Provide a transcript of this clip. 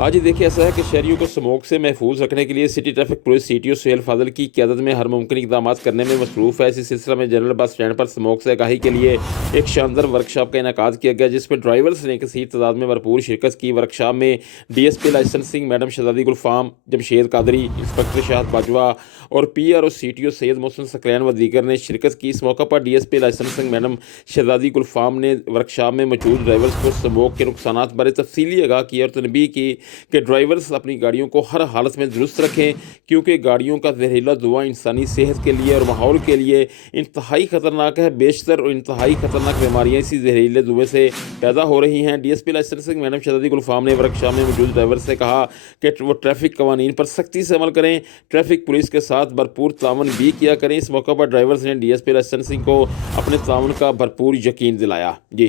आज ही देखिए ऐसा है कि शहरियों को स्मोक से महफूज रखने के लिए city traffic police CTO Suhail फाजिल की क़यादत में हर मुमकिन इक़दाम करने में मसरूफ़ है। इसी सिलसिले में जनरल बस स्टैंड पर स्मोक से आगाही के लिए एक शानदार वर्कशॉप का इनेकाद किया गया, जिसमें ड्राइवर्स ने कसीर तादाद में भरपूर शिरकत की। वर्कशॉप में DSP लाइसेंसिंग मैडम शहजादी गुलफाम, जमशेद कादरी, इंस्पेक्टर शाहद बाजवा और PRO CTO सैयद मोहसिन सकलैन व दीगर ने शिरकत की। इस मौके पर DSP लाइसेंसिंग मैडम शहजादी गुलफाम ने वर्कशॉप में मौजूद ड्राइवर्स को स्मोक के नुकसानात बारे तफसीली आगाह किया और तनबीह की कि ड्राइवर्स अपनी गाड़ियों को हर हालत में दुरुस्त रखें, क्योंकि गाड़ियों का जहरीला धुआं इंसानी सेहत के लिए और माहौल के लिए इंतहाई ख़तरनाक है। बेशतर और इंतहाई ख़तरनाक बीमारियाँ इसी जहरीले धुएँ से पैदा हो रही हैं। DSP लाइसेंसिंग मैडम शहजादी गुलफाम ने वर्कशॉप में मौजूद ड्राइवर से कहा कि वो ट्रैफिक कवानीन पर सख्ती से अमल करें, ट्रैफिक पुलिस के साथ भरपूर तावन भी किया करें। इस मौके पर ड्राइवर्स ने DSP लाइसेंसिंग को अपने तावन का भरपूर यकीन दिलाया। जी।